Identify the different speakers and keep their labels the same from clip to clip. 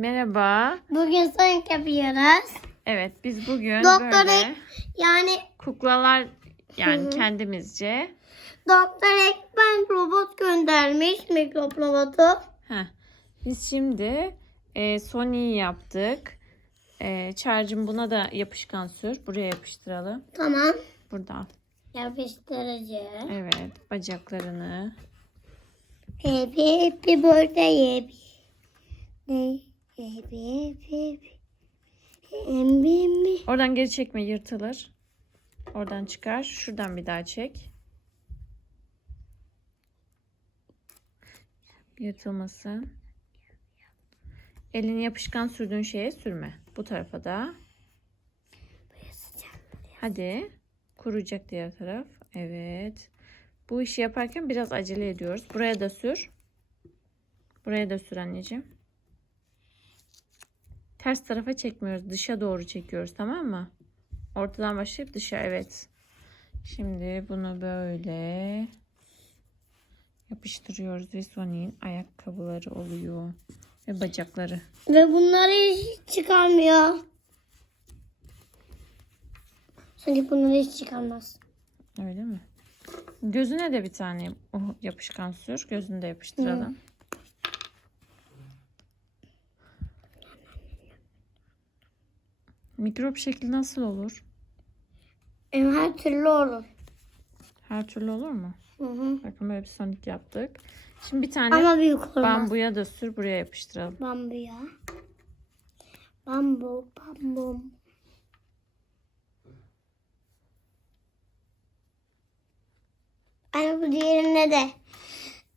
Speaker 1: Merhaba.
Speaker 2: Bugün sonik yapıyoruz.
Speaker 1: Evet biz bugün
Speaker 2: Doktor
Speaker 1: böyle
Speaker 2: Ek- yani
Speaker 1: kuklalar yani
Speaker 2: Hı
Speaker 1: kendimizce
Speaker 2: Doktor Ekmen robot göndermiş mikrop robotu.
Speaker 1: Heh. Biz şimdi e, Sony'yi yaptık. E, Charge'ın buna da yapışkan sür. Buraya yapıştıralım.
Speaker 2: Tamam.
Speaker 1: Burada.
Speaker 2: Yapıştırıcı.
Speaker 1: Evet. Bacaklarını.
Speaker 2: Happy happy birthday happy. Day,
Speaker 1: Oradan geri çekme yırtılır. Oradan çıkar. Şuradan bir daha çek. Yırtılmasın. Elini yapışkan sürdüğün şeye sürme. Bu tarafa da. Hadi. Kuruyacak diğer taraf. Evet. Bu işi yaparken biraz acele ediyoruz. Buraya da sür. Buraya da sür anneciğim. Ters tarafa çekmiyoruz. Dışa doğru çekiyoruz tamam mı? Ortadan başlayıp dışa evet. Şimdi bunu böyle yapıştırıyoruz ve Sony'in ayakkabıları oluyor. Ve bacakları.
Speaker 2: Ve bunları hiç çıkarmıyor. Sonic bunları hiç çıkarmaz.
Speaker 1: Öyle mi? Gözüne de bir tane o yapışkan sür. Gözünü de yapıştıralım. Mikrop şekli nasıl olur?
Speaker 2: Hem her türlü olur.
Speaker 1: Her türlü olur mu?
Speaker 2: Hı hı.
Speaker 1: Bakın böyle bir sonik yaptık. Şimdi bir tane
Speaker 2: Ama büyük olmaz.
Speaker 1: bambuya da sür. Buraya yapıştıralım.
Speaker 2: Bambu ya. Bambu, bambu. Hani bu diğerine de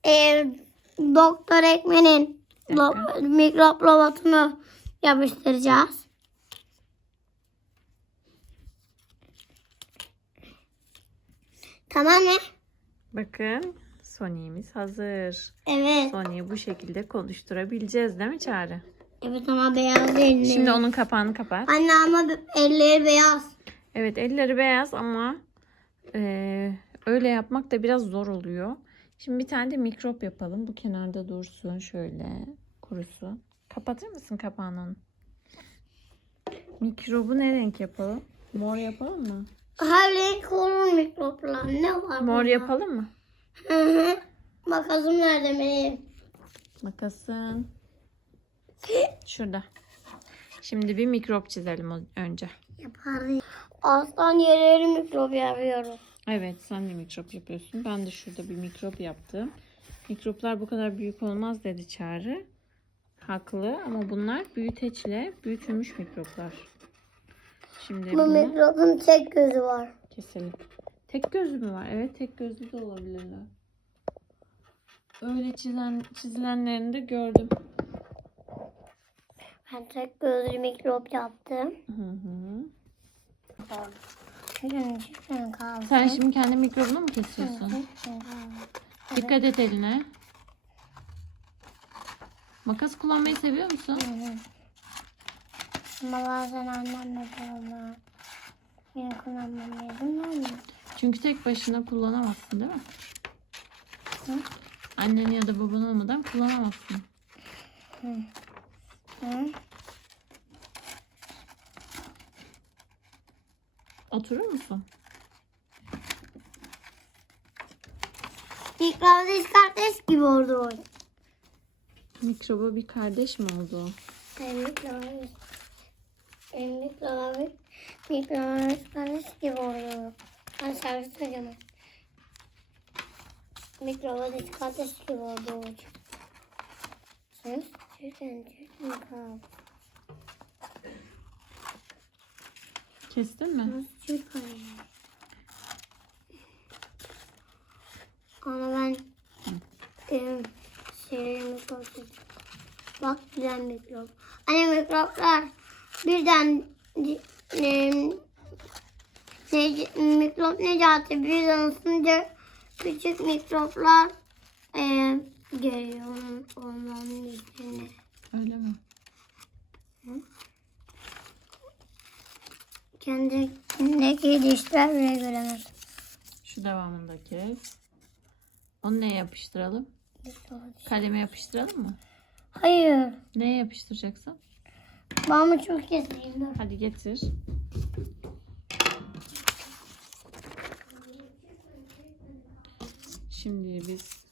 Speaker 2: e, Doktor Ekmen'in lo- mikrop robotunu yapıştıracağız. Tamam mı?
Speaker 1: Bakın Sony'imiz hazır.
Speaker 2: Evet.
Speaker 1: Sony'yi bu şekilde konuşturabileceğiz değil mi Çağrı?
Speaker 2: Evet ama beyaz elleri.
Speaker 1: Şimdi onun kapağını kapat.
Speaker 2: Anne ama elleri beyaz.
Speaker 1: Evet elleri beyaz ama eee, öyle yapmak da biraz zor oluyor. Şimdi bir tane de mikrop yapalım. Bu kenarda dursun şöyle kurusun. Kapatır mısın kapağını? Mikrobu ne renk yapalım? Mor yapalım mı?
Speaker 2: Her renk olur mikroplar. Ne var?
Speaker 1: Mor
Speaker 2: bunda?
Speaker 1: yapalım mı?
Speaker 2: Hı hı. Makasım nerede benim?
Speaker 1: Makasın. Şurada. Şimdi bir mikrop çizelim önce.
Speaker 2: Yaparım. Aslan yerleri mikrop yapıyorum.
Speaker 1: Evet sen de mikrop yapıyorsun. Ben de şurada bir mikrop yaptım. Mikroplar bu kadar büyük olmaz dedi Çağrı. Haklı ama bunlar büyüteçle büyütülmüş mikroplar. Şimdi
Speaker 2: Bu
Speaker 1: bunu
Speaker 2: mikropun tek gözü var.
Speaker 1: keselim. Tek gözlü mü var? Evet tek gözlü de olabilirler. Öyle çizen, çizilenlerini de gördüm.
Speaker 2: Ben tek gözlü mikrop yaptım.
Speaker 1: Hı hı.
Speaker 2: Kaldı.
Speaker 1: Sen şimdi kendi mikrobunu mu kesiyorsun? Dikkat et eline. Makas kullanmayı seviyor musun?
Speaker 2: Ama bazen beni kullanmam izin vermiyor.
Speaker 1: Çünkü tek başına kullanamazsın değil mi? Annen ya da baban olmadan kullanamazsın.
Speaker 2: Hı?
Speaker 1: Oturur musun?
Speaker 2: İlk kardeş kardeş gibi oldu.
Speaker 1: Mikroba bir kardeş mi oldu?
Speaker 2: Mikroba Mikroba Mikroba kardeş gibi oldu. Ben şarkı söyleyemem. Mikroba kardeş gibi oldu o. Ses çıkın çıkın kaldı.
Speaker 1: Kestin mi?
Speaker 2: Çıkın. Ama ben şeylerimi koydum. Bak güzel mikrop. Anne mikroplar birden e, ne, mikrop Necati birden ısınca küçük mikroplar e, geliyor onun, onların içine.
Speaker 1: Öyle mi?
Speaker 2: Kendindeki dişler bile göremez.
Speaker 1: Şu devamında kes. Onu neye yapıştıralım? Kaleme yapıştıralım mı?
Speaker 2: Hayır.
Speaker 1: Neye yapıştıracaksın?
Speaker 2: Bana çok. Dur.
Speaker 1: Hadi getir. Şimdi biz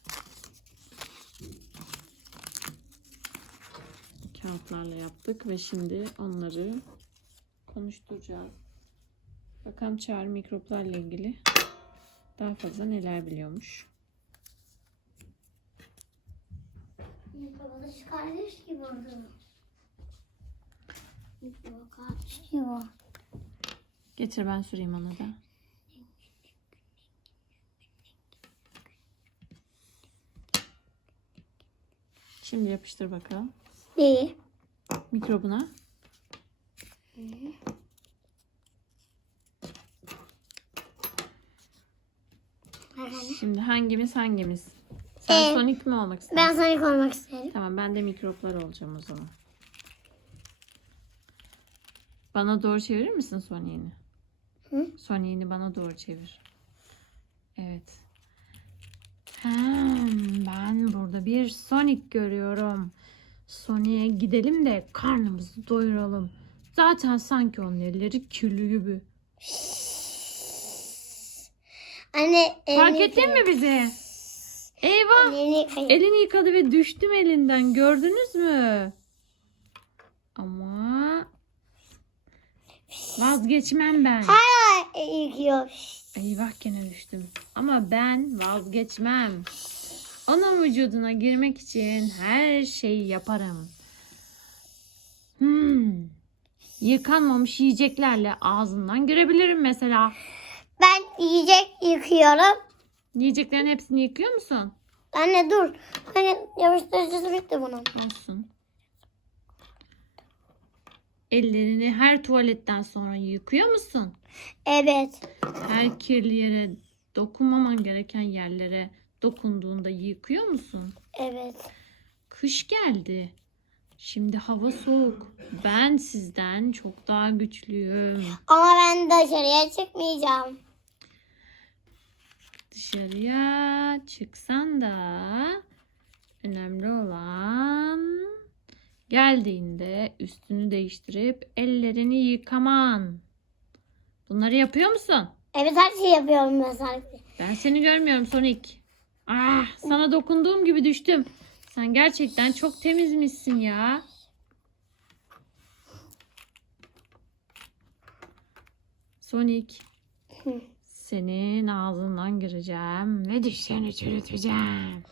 Speaker 1: kağıtlarla yaptık ve şimdi onları konuşturacağız. Bakalım Çağrı mikroplarla ilgili daha fazla neler biliyormuş.
Speaker 2: Babası kardeş gibi oldu. Oldu.
Speaker 1: Getir ben süreyim ona da. Şimdi yapıştır bakalım.
Speaker 2: Neyi?
Speaker 1: Mikrobuna. Şimdi hangimiz hangimiz? Sen
Speaker 2: Ee,
Speaker 1: Sonic mi olmak
Speaker 2: Ben
Speaker 1: istersin?
Speaker 2: Sonic olmak isterim.
Speaker 1: Tamam ben de mikroplar olacağım o zaman. Bana doğru çevirir misin Sonic'ini?
Speaker 2: Hı?
Speaker 1: Sonic'ini bana doğru çevir. Evet. Hmm, ben burada bir Sonic görüyorum. Sonic'e gidelim de karnımızı doyuralım. Zaten sanki onun elleri kirli gibi.
Speaker 2: Anne
Speaker 1: Fark ettin mi bizi? Eyvah!
Speaker 2: Elini.
Speaker 1: Elini yıkadı ve düştüm elinden. Gördünüz mü? Ama vazgeçmem ben.
Speaker 2: Hala yıkıyor.
Speaker 1: Eyvah gene düştüm. Ama ben vazgeçmem. Onun vücuduna girmek için her şeyi yaparım. Hmm. Yıkanmamış yiyeceklerle ağzından girebilirim mesela.
Speaker 2: Ben yiyecek yıkıyorum.
Speaker 1: Yiyeceklerin hepsini yıkıyor musun?
Speaker 2: Anne dur. Hani yapıştırıcısı bitti bunun.
Speaker 1: Olsun. Ellerini her tuvaletten sonra yıkıyor musun?
Speaker 2: Evet.
Speaker 1: Her kirli yere, dokunmaman gereken yerlere dokunduğunda yıkıyor musun?
Speaker 2: Evet.
Speaker 1: Kış geldi. Şimdi hava soğuk. Ben sizden çok daha güçlüyüm.
Speaker 2: Ama ben dışarıya çıkmayacağım.
Speaker 1: Dışarıya çıksan da önemli olan geldiğinde üstünü değiştirip ellerini yıkaman. Bunları yapıyor musun?
Speaker 2: Evet her şeyi yapıyorum sanki.
Speaker 1: Ben seni görmüyorum Sonic. Ah, sana dokunduğum gibi düştüm. Sen gerçekten çok temizmişsin ya. Sonic. Senin ağzından gireceğim ve dişlerini çürüteceğim.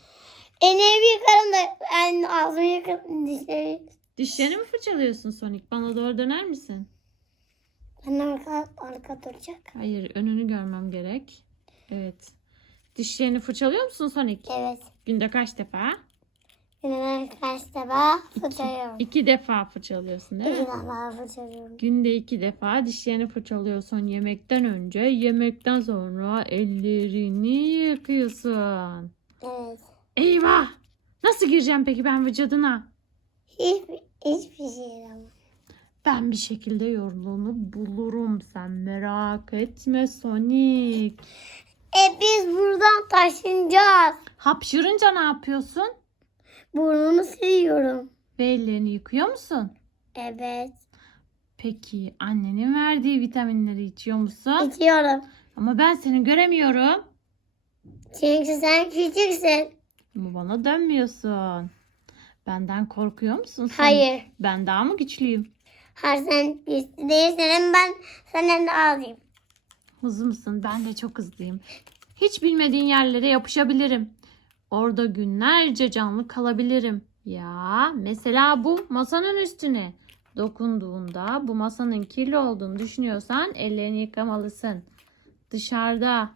Speaker 2: Ellerimi yıkarım da ben ağzımı yıkarım dişleri.
Speaker 1: Dişlerini mi fırçalıyorsun Sonic? Bana doğru döner misin?
Speaker 2: Ben arka, arka duracak.
Speaker 1: Hayır, önünü görmem gerek. Evet. Dişlerini fırçalıyor musun Sonic?
Speaker 2: Evet.
Speaker 1: Günde kaç defa?
Speaker 2: Yine kaç defa fırçalıyorum.
Speaker 1: İki defa fırçalıyorsun değil mi?
Speaker 2: İki defa fırçalıyorum.
Speaker 1: Günde iki defa dişlerini fırçalıyorsun yemekten önce, yemekten sonra ellerini yıkıyorsun.
Speaker 2: Evet.
Speaker 1: Eyvah! Nasıl gireceğim peki ben vücuduna?
Speaker 2: Hiçbir, hiçbir şey ama.
Speaker 1: Ben bir şekilde yolunu bulurum. Sen merak etme Sonic.
Speaker 2: E biz buradan taşınacağız.
Speaker 1: Hapşırınca ne yapıyorsun?
Speaker 2: Burnumu siliyorum.
Speaker 1: Ve ellerini yıkıyor musun?
Speaker 2: Evet.
Speaker 1: Peki annenin verdiği vitaminleri içiyor musun?
Speaker 2: İçiyorum.
Speaker 1: Ama ben seni göremiyorum.
Speaker 2: Çünkü sen küçüksün.
Speaker 1: Ama bana dönmüyorsun. Benden korkuyor musun? Sonic?
Speaker 2: Hayır.
Speaker 1: Ben daha mı güçlüyüm?
Speaker 2: Hayır sen güçlü değilsin ben senden daha azıyım.
Speaker 1: Hızlı mısın? Ben de çok hızlıyım. Hiç bilmediğin yerlere yapışabilirim. Orada günlerce canlı kalabilirim. Ya mesela bu masanın üstüne dokunduğunda bu masanın kirli olduğunu düşünüyorsan ellerini yıkamalısın. Dışarıda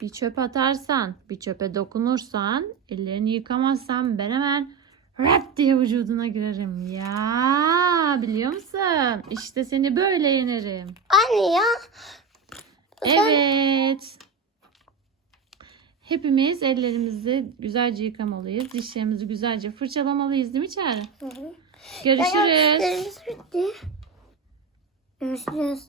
Speaker 1: bir çöp atarsan, bir çöpe dokunursan, ellerini yıkamazsan ben hemen rap diye vücuduna girerim. Ya biliyor musun? İşte seni böyle yenerim.
Speaker 2: Anne ya.
Speaker 1: Evet. Hepimiz ellerimizi güzelce yıkamalıyız. Dişlerimizi güzelce fırçalamalıyız değil mi Çağrı? Görüşürüz.
Speaker 2: Görüşürüz.